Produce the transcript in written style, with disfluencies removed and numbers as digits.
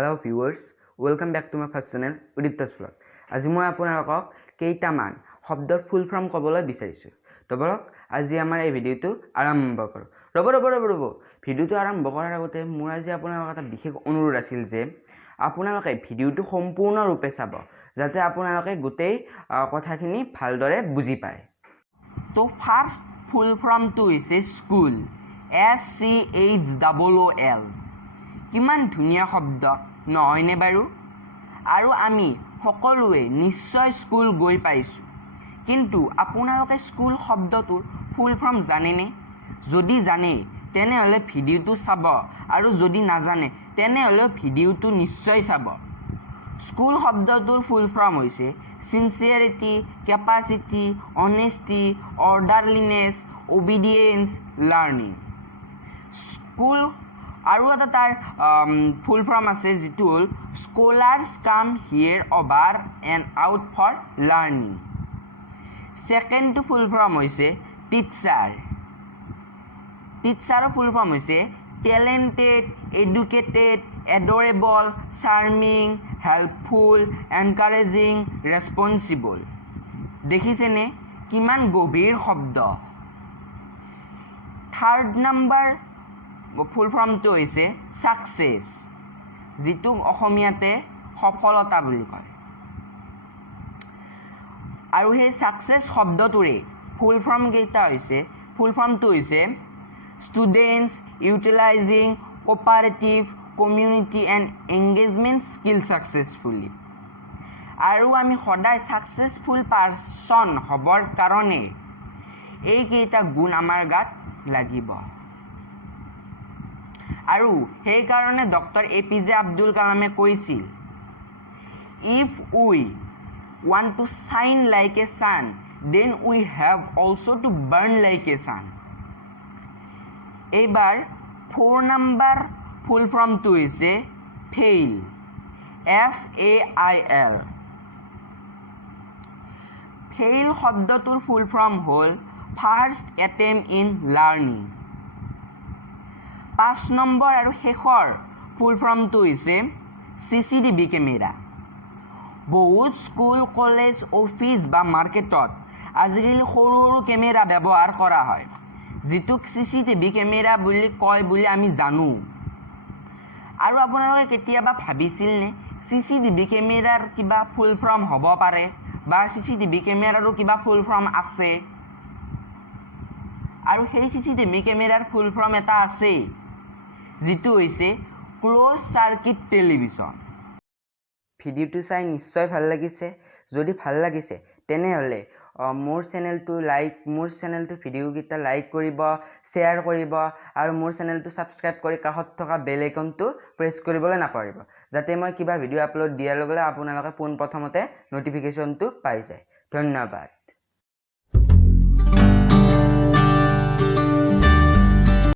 Hello viewers, welcome back to my first channel Uddipta's vlog. আজি মই আপোনালোকক কেইটামান শব্দৰ ফুল ফৰ্ম ক'বলৈ বিচাৰিছো। তো বলক আজি আমাৰ এই ভিডিওটো আৰম্ভ কৰো। ৰব ভিডিওটো আৰম্ভ কৰাৰ আগতে মোৰ আজি আপোনালোকক এটা বিশেষ অনুৰোধ আছিল যে আপোনালোকে ভিডিওটো সম্পূৰ্ণৰূপে চাব যাতে আপোনালোকে গোটেই কথাখিনি ভালদৰে বুজি পায়। তো ফাৰ্স্ট ফুল ফৰ্মটো হৈছে স্কুল, SCHOOL। কিমান ধুনীয়া শব্দ নহয়নে বাৰু? আৰু আমি সকলোৱে নিশ্চয় স্কুল গৈ পাইছোঁ, কিন্তু আপোনালোকে স্কুল শব্দটোৰ ফুল ফৰ্ম জানেনে? যদি জানে তেনেহ'লে ভিডিওটো চাব, আৰু যদি নাজানে তেনেহ'লে ভিডিওটো নিশ্চয় চাব। স্কুল শব্দটোৰ ফুল ফৰ্ম হৈছে চিনচিয়াৰিটি, কেপাচিটি, অনেষ্টি, অৰ্ডাৰলিনেছ, অবিডিয়েঞ্চ, লাৰ্নিং। স্কুল আৰু এটা তাৰ ফুল ফৰ্ম আছে যিটো হ'ল scholars come here over and out for learning. ছেকেণ্ডটো ফুল ফৰ্ম হৈছে টিচাৰ। টিচাৰৰ ফুল ফৰ্ম হৈছে talented, educated, adorable, charming, helpful, encouraging, responsible. দেখিছেনে কিমান গভীৰ শব্দ। থাৰ্ড নাম্বাৰ ফুল ফৰ্মটো হৈছে ছাকচেছ, যিটোক অসমীয়াতে সফলতা বুলি কয়। আৰু সেই ছাকচেছ শব্দটোৰে ফুল ফৰ্মটো হৈছে students utilising cooperative community and engagement skill successfully. আৰু আমি সদায় ছাকচেছফুল পাৰ্চন হ'বৰ কাৰণে এইকেইটা গুণ আমাৰ গাত লাগিব। আৰু সেইকাৰণে ডক্টৰ APJ আব্দুল কালামে কৈছিল, if we want to shine like a sun, then we have also to burn like a sun. এইবাৰ 4 নম্বৰ ফুল ফৰ্মটো হৈছে fail, FAIL। fail শব্দটোৰ ফুল ফৰ্ম হ'ল first attempt in learning. 5 number আৰু শেষৰ ফুল ফৰ্মটো হৈছে CCTV কেমেৰা। বহুত স্কুল, কলেজ, অফিচ বা মাৰ্কেটত আজিকালি সৰু সৰু কেমেৰা ব্যৱহাৰ কৰা হয়, যিটোক CCTV কেমেৰা বুলি কয় বুলি আমি জানো। আৰু আপোনালোকে কেতিয়াবা ভাবিছিলনে CCTV কেমেৰাৰ কিবা ফুল ফৰ্ম হ'ব পাৰে, বা CCTV কেমেৰাৰো কিবা ফুল ফৰ্ম আছে? আৰু সেই CCTV কেমেৰাৰ ফুল ফৰ্ম এটা আছে যিটো হৈছে ক্ল'জ চাৰ্কিট টেলিভিছন। ভিডিওটো চাই নিশ্চয় ভাল লাগিছে। যদি ভাল লাগিছে তেনেহ'লে মোৰ চেনেলটো ভিডিঅ'কেইটা লাইক কৰিব, শ্বেয়াৰ কৰিব, আৰু মোৰ চেনেলটো ছাবস্ক্ৰাইব কৰি কাষত থকা বেল আইকনটো প্ৰেছ কৰিবলৈ নাপাহৰিব, যাতে মই কিবা ভিডিঅ' আপলোড দিয়াৰ লগে লগে আপোনালোকে পোনপ্ৰথমতে ন'টিফিকেশ্যনটো পাই যায়। ধন্যবাদ।